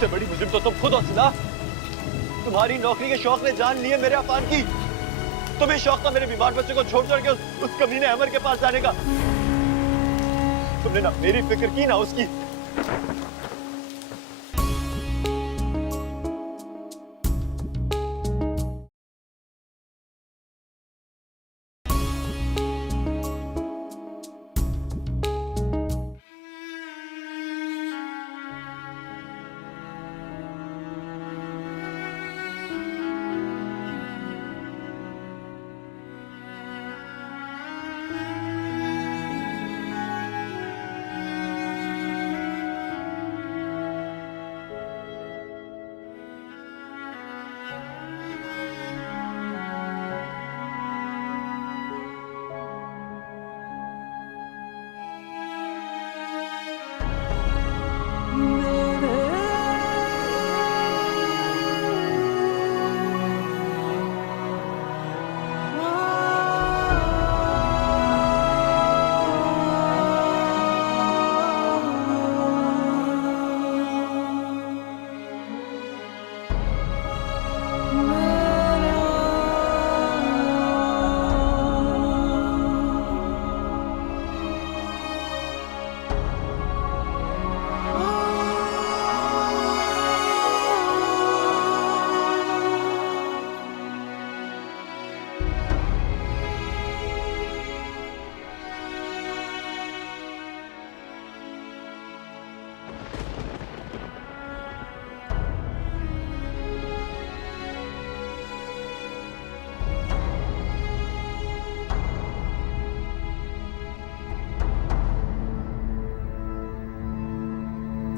मुझसे बड़ी मुजरिम तो तुम खुद हो सिला। तुम्हारी नौकरी के शौक ने जान लिए मेरे अफान की। तुम्हें शौक था मेरे बीमार बच्चे को छोड़ छोड़ के उस कमीने अमर के पास जाने का। तुमने ना मेरी फिक्र की ना उसकी।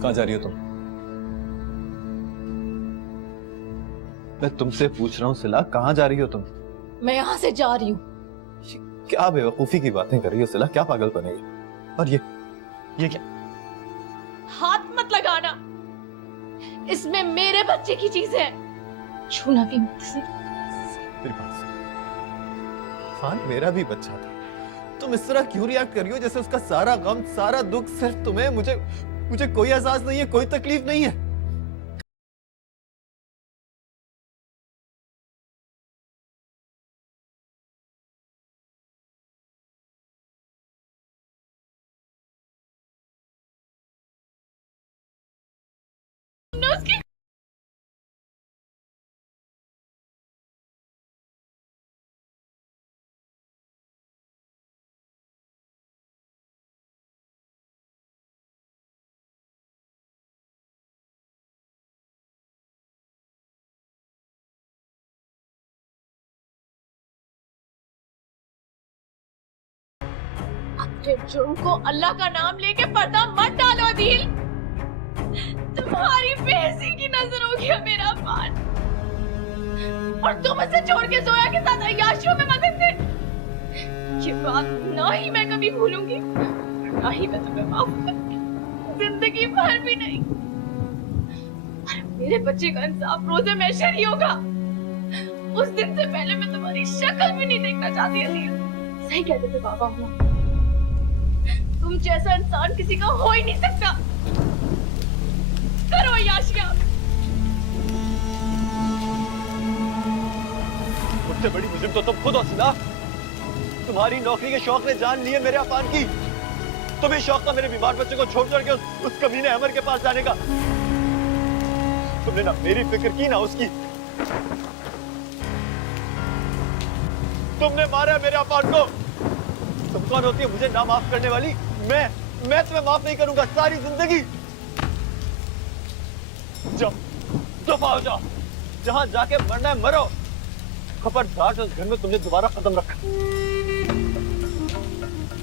कहां जा रही हो तुम? मैं तुमसे पूछ रहा हूं सिला, कहां जा रही हो तुम? मैं यहाँ से जा रही हूँ। क्या बेवकूफी की बातें कर रही हो सिला? क्या पागल बनेगी? और ये क्या? हाथ मत लगाना, इसमें मेरे बच्चे की चीज है, छूना भी मत इसे। मेरी बात सुन, अफान मेरा भी बच्चा था। तुम इस तरह क्यों रिएक्ट कर रही हो जैसे उसका सारा गम, सारा दुख सिर्फ तुम्हें, मुझे कोई एहसास नहीं है, कोई तकलीफ नहीं है। अपने जुर्म को अल्लाह का नाम लेके पर्दा मत डालो अदील। तुम्हारी बेइज्जती की नजर हो गया मेरा अफान, और तुम उसे छोड़ के जोया के साथ अय्याशियों में मगन थे। ये बात ना ही मैं कभी भूलूंगी, ना ही मैं तुम्हें माफ करूंगी, जिंदगी भर भी नहीं। और मेरे बच्चे का इंसाफ रोजे महशर ही होगा। उस दिन से पहले मैं तुम्हारी शक्ल भी नहीं देखना चाहती अदील। सही कहते थे बाबा, तुम जैसा इंसान किसी का हो ही नहीं सकता। करो याशिया। मुझसे बड़ी मुजरिम तो तुम खुद हो सिला। तुम्हारी नौकरी के शौक ने जान लिए मेरे अफान की। तुम्हें शौक था मेरे बीमार बच्चे को छोड़ छोड़ के उस कमीने अमर के पास जाने का। तुमने ना मेरी फिक्र की ना उसकी। तुमने मारा मेरे अफान को। तुम कौन होती है मुझे ना माफ करने वाली? मैं तुम्हें माफ नहीं करूंगा सारी जिंदगी। जाओ, दफा हो जाओ, जहां जाके मरना है मरो। खबरदार उस घर में तुमने दोबारा कदम रखा।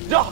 जाओ।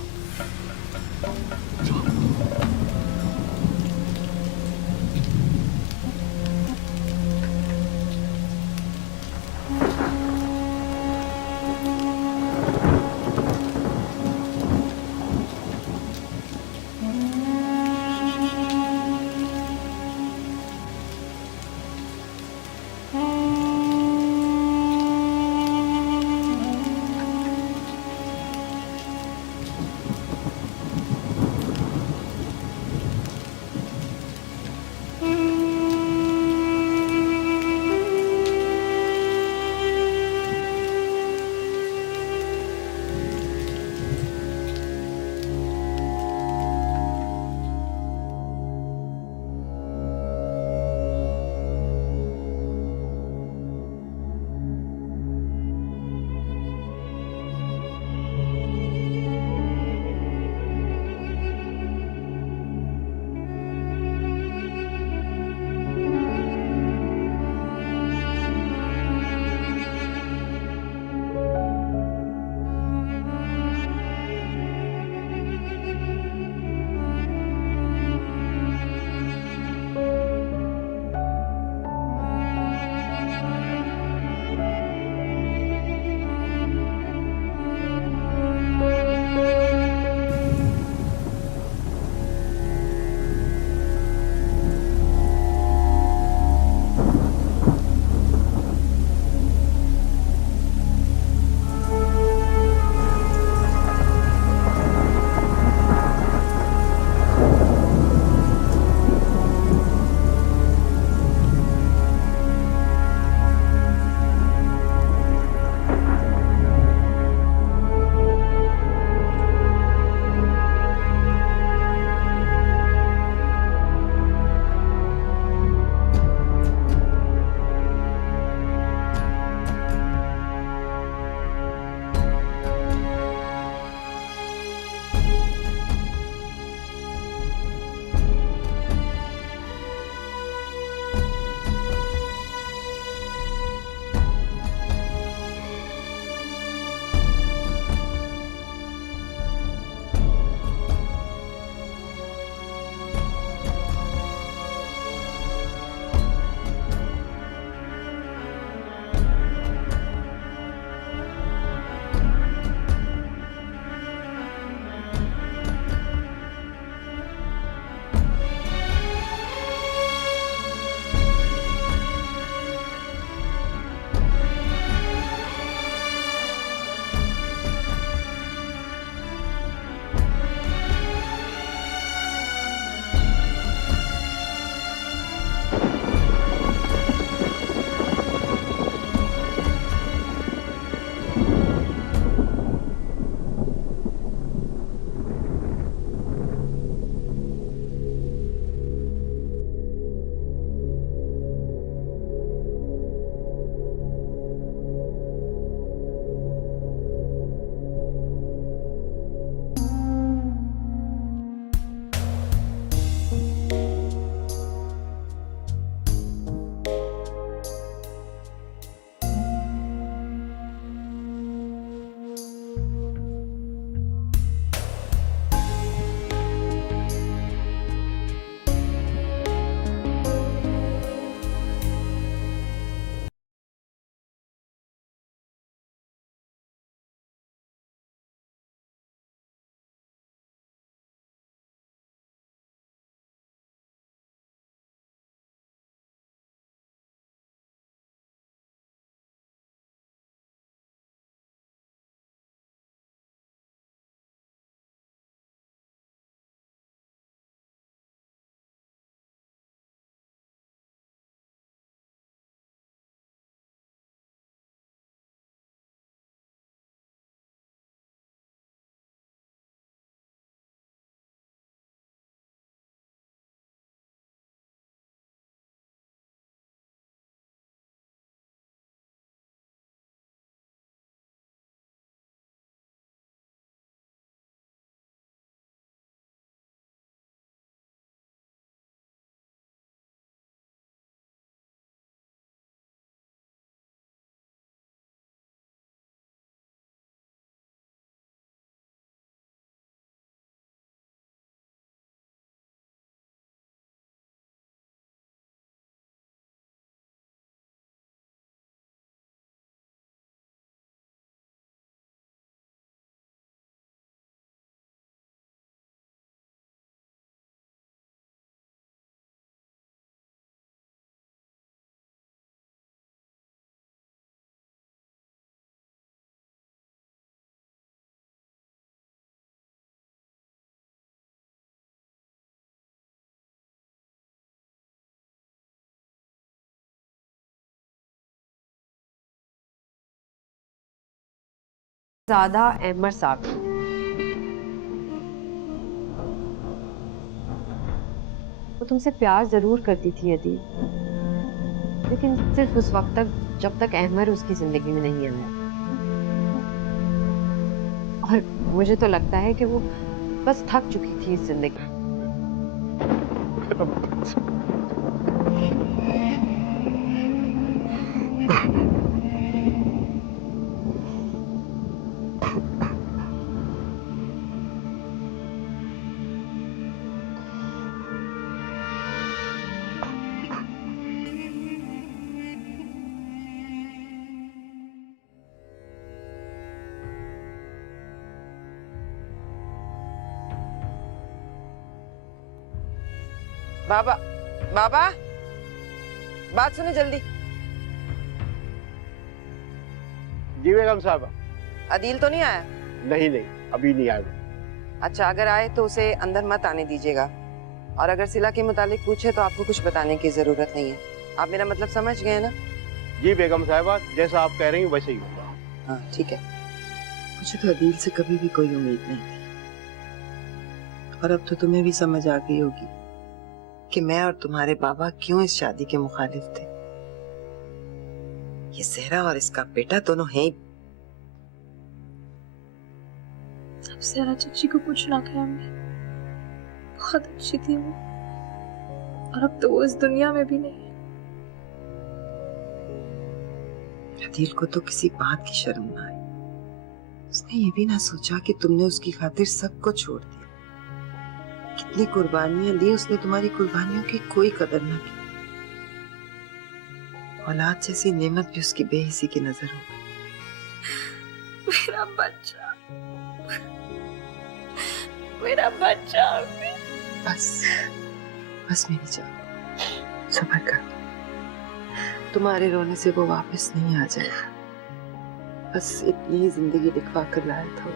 ज़्यादा अहमद साहब की। वो तुमसे प्यार जरूर करती थी अदील, लेकिन सिर्फ उस वक्त तक जब तक अहमद उसकी जिंदगी में नहीं आया। और मुझे तो लगता है कि वो बस थक चुकी थी इस जिंदगी। बाबा, बाबा, बात सुनो जल्दी। जी बेगम साहब। अदील तो नहीं आया? नहीं नहीं, अभी नहीं आया। अच्छा, अगर आए तो उसे अंदर मत आने दीजिएगा, और अगर सिला के मुतालिक पूछे तो आपको कुछ बताने की जरूरत नहीं है। आप मेरा मतलब समझ गए ना? जी बेगम साहिबा, जैसा आप कह रही हैं वैसे ही होगा। हाँ ठीक है। मुझे तो अदील से कभी भी कोई उम्मीद नहीं थी, और अब तो तुम्हें भी समझ आ गई होगी कि मैं और तुम्हारे बाबा क्यों इस शादी के मुखालिफ थे। ये सहरा और इसका बेटा दोनों हैं ही। अब सहरा चाची को कुछ ना कहा, हमने बहुत अच्छी थी वो, और अब तो वो इस दुनिया में भी नहीं है। अदील को तो किसी बात की शर्म ना आई। उसने ये भी ना सोचा कि तुमने उसकी खातिर सबको छोड़ दिया। कितनी कुर्बानियां दी उसने, तुम्हारी कुर्बानियों की कोई कदर न की। औलाद जैसी नेमत भी उसकी बेहिसी की नजर हो गई। मेरा बच्चा, मेरा बच्चा। बस बस मेरी जान, सब्र कर। तुम्हारे रोने से वो वापस नहीं आ जाएगा। बस इतनी ही जिंदगी लिखवा कर लाया था।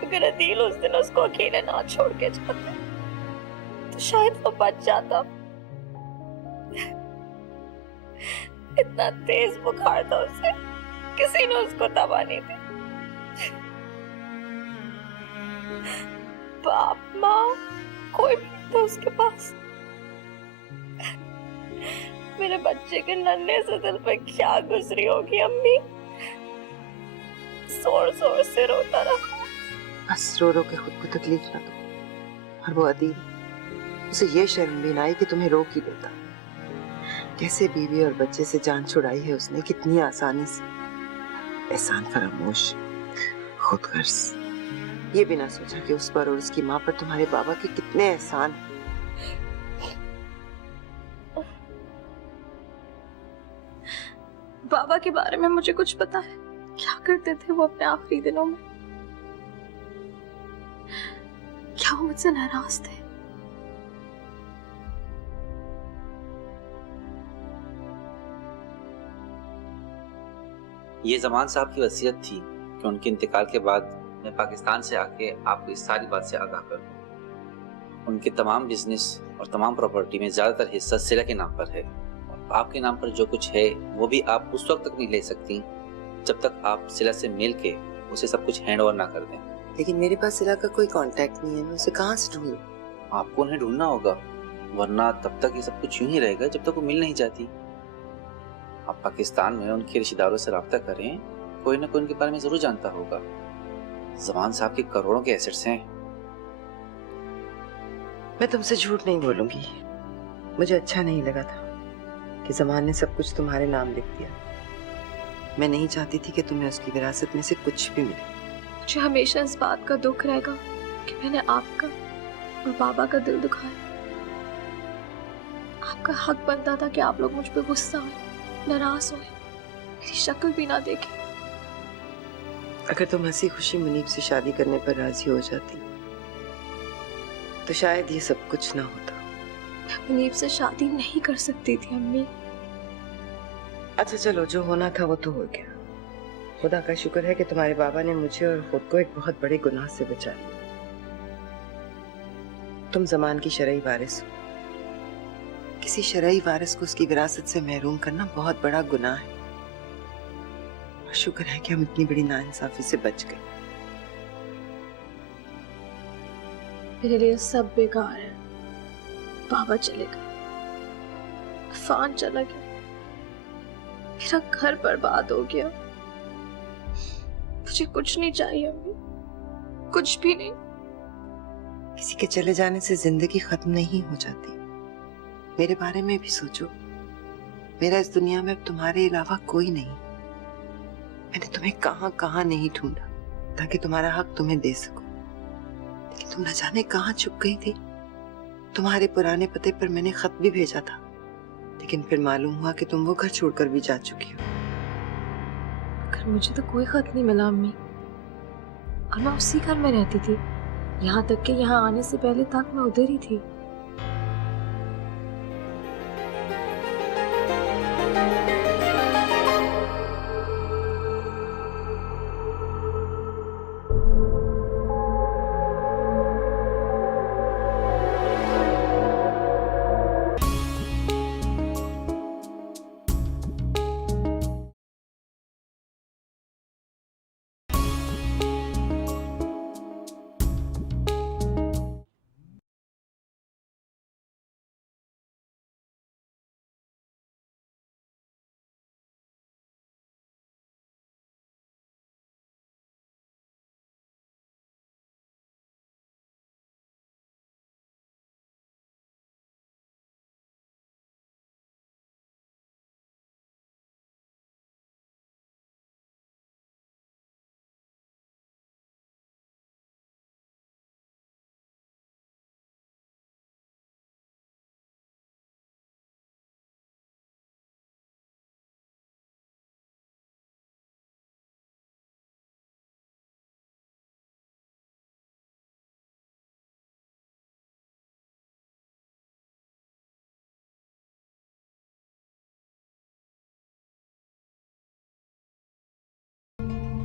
अगर अदील उस दिन उसको अकेले ना छोड़ के जाता तो शायद वो बच जाता। इतना तेज बुखार था उसे, किसी ने उसको दवा नहीं दी। बाप माँ कोई भी नहीं था उसके पास। मेरे बच्चे के नन्हे से दिल पे क्या गुजरी होगी अम्मी। जोर जोर से रोता रहा। बस रो रो के खुद को तकलीफ ना दो। और वो अदील, उसे ये शर्म भी ना आई कि तुम्हें रोक ही लेता। कैसे बीवी और बच्चे से जान छुड़ाई है उसने, कितनी आसानी से। एहसान फरामोश, खुद गर्ज। ये भी ना सोचा कि उस पर और उसकी माँ पर तुम्हारे बाबा के कितने एहसान हैं। बाबा के बारे में मुझे कुछ पता है? क्या करते थे वो अपने आखिरी दिनों में? क्या वो मुझसे नाराज थे? ये जमान साहब की वसीयत थी कि उनके इंतकाल के बाद मैं पाकिस्तान से आके आपको इस सारी बात से आगाह कर दूं। उनके तमाम बिजनेस और तमाम प्रॉपर्टी में ज्यादातर हिस्सा सिला के नाम पर है, और आपके नाम पर जो कुछ है वो भी आप उस वक्त तक नहीं ले सकती जब तक आप सिला से मिल के उसे सब कुछ हैंड ओवर ना कर दें। लेकिन मेरे पास सिला का कोई कांटेक्ट नहीं है, मैं उसे कहाँ से ढूंढूं? आपको उन्हें ढूंढना होगा, वरना तब तक ये सब कुछ यूं ही रहेगा जब तक वो मिल नहीं जाती। आप पाकिस्तान में उनके रिश्तेदारों से राब्ता करें, कोई ना कोई उनके बारे में जरूर जानता होगा। जमान साहब के करोड़ों के एसेट्स हैं। मैं तुमसे झूठ नहीं बोलूंगी, मुझे अच्छा नहीं लगा था कि जमान ने सब कुछ तुम्हारे नाम लिख दिया। मैं नहीं चाहती थी कि तुम्हें उसकी विरासत में से कुछ भी मिले। मुझे हमेशा इस बात का दुख रहेगा कि मैंने आपका और बाबा का दिल दुखाया। आपका हक बनता था कि आप लोग मुझ पे गुस्सा हुए, नाराज हुए, मेरी शक्ल भी ना देखे। अगर तुम हंसी खुशी मुनीब से शादी करने पर राजी हो जाती तो शायद ये सब कुछ ना होता। मैं मुनीब से शादी नहीं कर सकती थी अम्मी। अच्छा चलो, जो होना था वो तो हो गया। खुदा का शुक्र है कि तुम्हारे बाबा ने मुझे और खुद को एक बहुत बड़े गुनाह से बचाया। तुम जमान की शरई वारिस हो। किसी शरई वारिस को उसकी विरासत से महरूम करना बहुत बड़ा गुनाह है। शुक्र है कि हम इतनी बड़ी नाइंसाफी से बच गए। मेरे लिए सब बेकार है। बाबा चले गए, अफान चला गया, मेरा घर बर्बाद हो गया। मुझे कुछ नहीं चाहिए अम्मी, कुछ भी नहीं। किसी के चले जाने से जिंदगी खत्म नहीं हो जाती। मेरे बारे में भी सोचो। मेरा इस दुनिया में अब तुम्हारे अलावा कोई नहीं। मैंने तुम्हें कहां कहां नहीं ढूंढा ताकि तुम्हारा हक तुम्हें दे सकूं, लेकिन तुम न जाने कहां छुप गई थी। तुम्हारे पुराने पते पर मैंने खत भी भेजा था, लेकिन फिर मालूम हुआ कि तुम वो घर छोड़कर भी जा चुकी हो। मगर मुझे तो कोई खत नहीं मिला अम्मी, और मैं उसी घर में रहती थी। यहाँ तक कि यहाँ आने से पहले तक मैं उधर ही थी।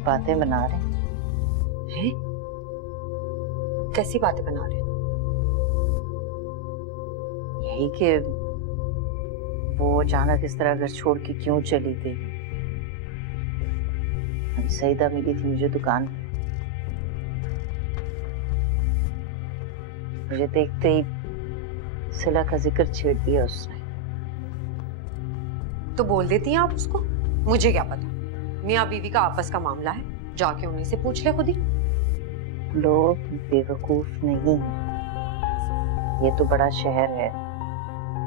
बातें बना रहे हैं? कैसी बातें बना रहे हो? यही कि वो अचानक इस तरह घर छोड़ के क्यों चली गई। अभी सईदा मिली थी मुझे दुकान पे, मुझे देखते ही सिला का जिक्र छेड़ दिया उसने। तो बोल देती हैं आप उसको, मुझे क्या पता। मियाँ बीवी का आपस का मामला है, जाके उन्हीं से पूछ ले खुद ही। लोग बेवकूफ नहीं हैं। ये तो बड़ा शहर है,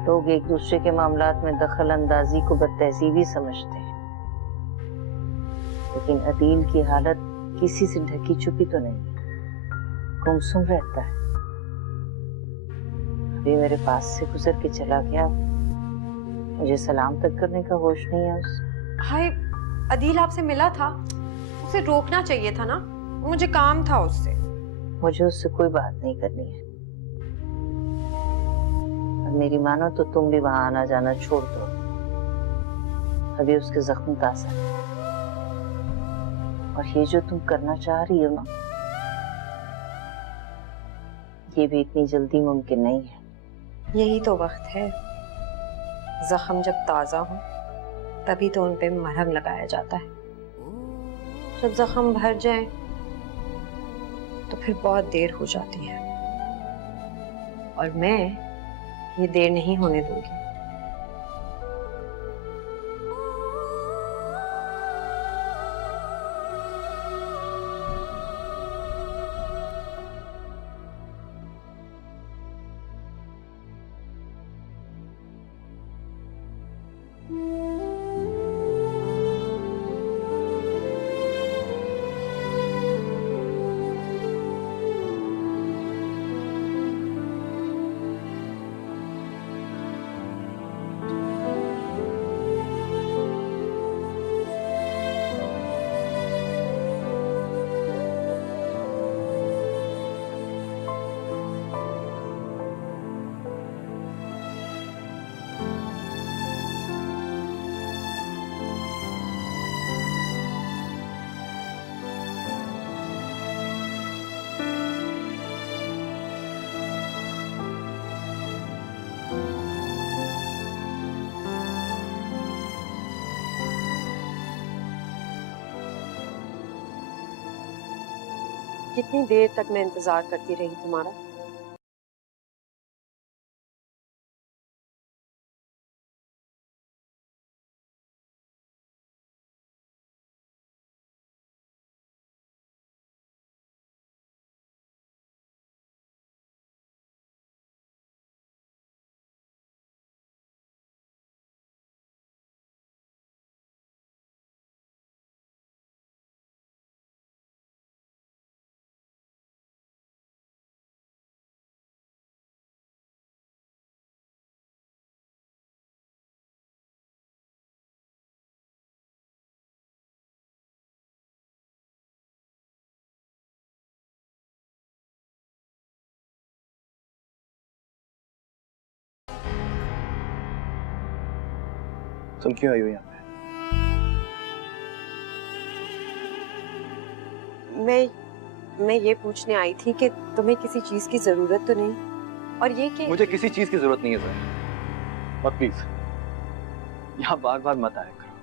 लोग एक दूसरे के मामलात में दखल अंदाजी को बदतहजीबी समझते हैं, लेकिन अदील की हालत किसी से ढकी छुपी तो नहीं, गुमसुम रहता है। अभी मेरे पास से गुजर के चला गया, मुझे सलाम तक करने का होश नहीं है उसे। हाय, अदील आपसे मिला था, उसे रोकना चाहिए था ना, मुझे काम था उससे। मुझे उससे कोई बात नहीं करनी है। और मेरी मानो तो तुम भी वहां आना जाना छोड़ दो, अभी उसके जख्म ताजा है। और ये जो तुम करना चाह रही हो ना, ये भी इतनी जल्दी मुमकिन नहीं है। यही तो वक्त है, जख्म जब ताजा हो तभी तो उन पे मरहम लगाया जाता है। जब जख्म भर जाए तो फिर बहुत देर हो जाती है, और मैं ये देर नहीं होने दूंगी। कितनी देर तक मैं इंतजार करती रही तुम्हारा? तुम क्यों आई हो यहाँ पे? मैं ये पूछने आई थी कि तुम्हें किसी चीज की जरूरत तो नहीं, और ये कि मुझे किसी चीज की जरूरत नहीं है सर। और प्लीज यहाँ बार बार मत आया करो।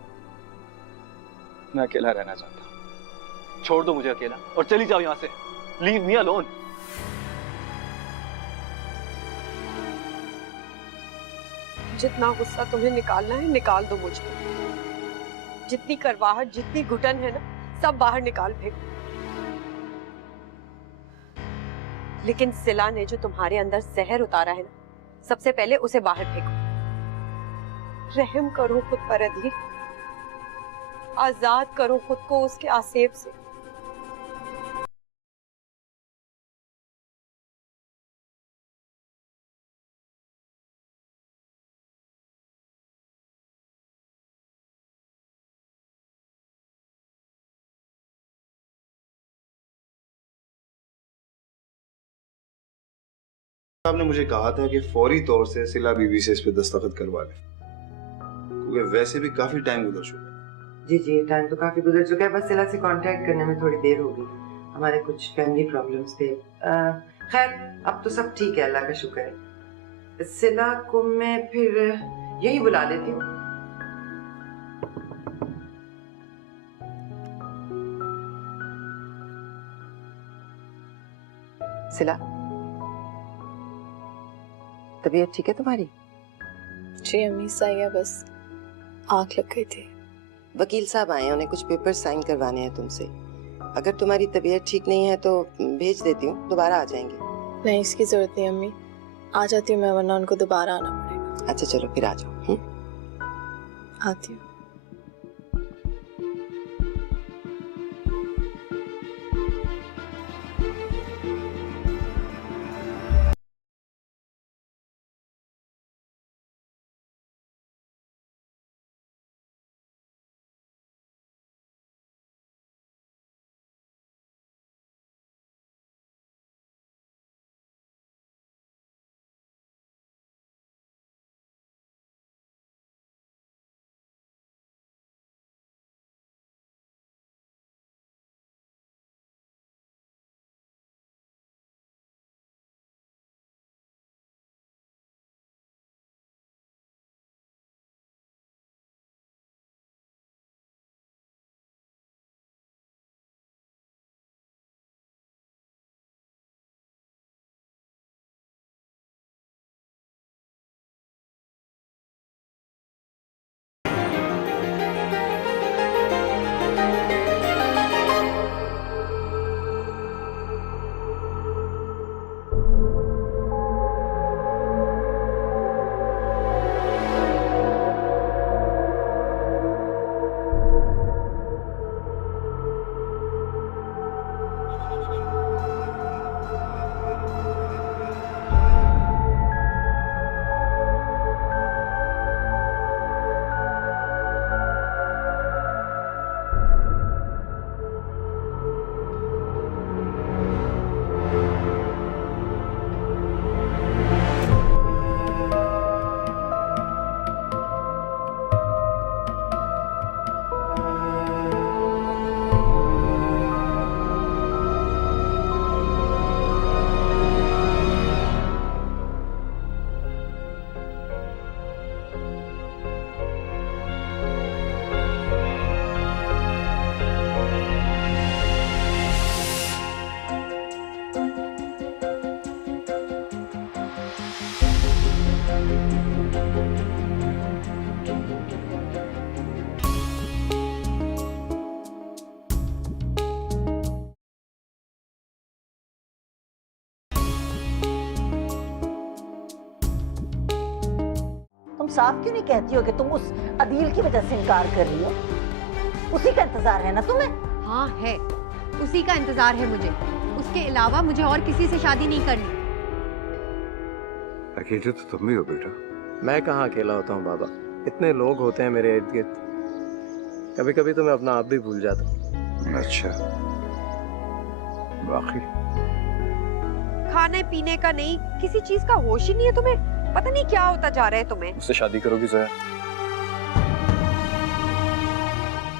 मैं अकेला रहना चाहता हूँ। छोड़ दो मुझे अकेला और चली जाओ यहाँ से। Leave me alone. जितना गुस्सा तुम्हें निकालना है निकाल दो मुझ पे। जितनी करवाहट, जितनी घुटन है ना, सब बाहर निकाल फेंको। लेकिन सिला ने जो तुम्हारे अंदर जहर उतारा है ना, सबसे पहले उसे बाहर फेंको। रहम करो खुद पर अदील। आजाद करो खुद को उसके आसेब से। आपने मुझे कहा था कि फौरी तौर से सिला बीबी से इस पे दस्तखत करवा लें, क्योंकि वैसे भी काफी टाइम गुजर चुका है। जी जी, टाइम तो काफी गुजर चुका है, बस सिला से कांटेक्ट करने में थोड़ी देर हो गई। हमारे कुछ फैमिली प्रॉब्लम्स थे। खैर अब तो सब ठीक है, अल्लाह का शुक्र है। सिला को मैं फिर यही बुला लेती हूँ। सिला, तबीयत ठीक है तुम्हारी? जी अम्मी, सही है, बस आँख लग गई थी। वकील साहब आए हैं, उन्हें कुछ पेपर साइन करवाने हैं तुमसे। अगर तुम्हारी तबीयत ठीक नहीं है तो भेज देती हूँ, दोबारा आ जाएंगे। नहीं, इसकी जरूरत नहीं अम्मी, आ जाती हूँ मैं, वरना उनको दोबारा आना पड़ेगा। अच्छा चलो फिर आ जाओ। आती हूँ। साफ क्यों नहीं कहती हो कि तुम उस अदील की वजह से इनकार कर रही हो? उसी का इंतजार है ना तुम्हें? हाँ है, उसी का इंतजार है मुझे। उसके अलावा मुझे और किसी से शादी नहीं करनी। अकेले तो तुम भी हो बेटा। मैं कहाँ अकेला होता हूँ बाबा, इतने लोग होते हैं मेरे इर्द गिर्द। कभी कभी तो मैं अपना आप भी भूल जाता हूँ। अच्छा, बाकी खाने पीने का नहीं, किसी चीज का होश ही नहीं है तुम्हें। पता नहीं क्या होता जा रहा है तुम्हें। उससे शादी करोगी जोया?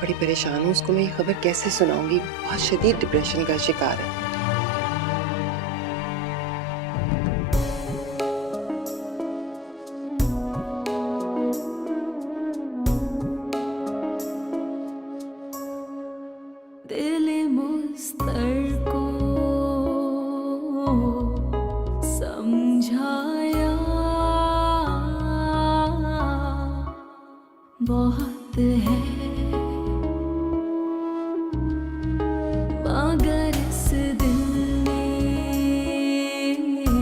बड़ी परेशान हूँ, उसको मैं ये खबर कैसे सुनाऊंगी। बहुत शदीद डिप्रेशन का शिकार है। दिल मुस्तर को समझाया बहुत है।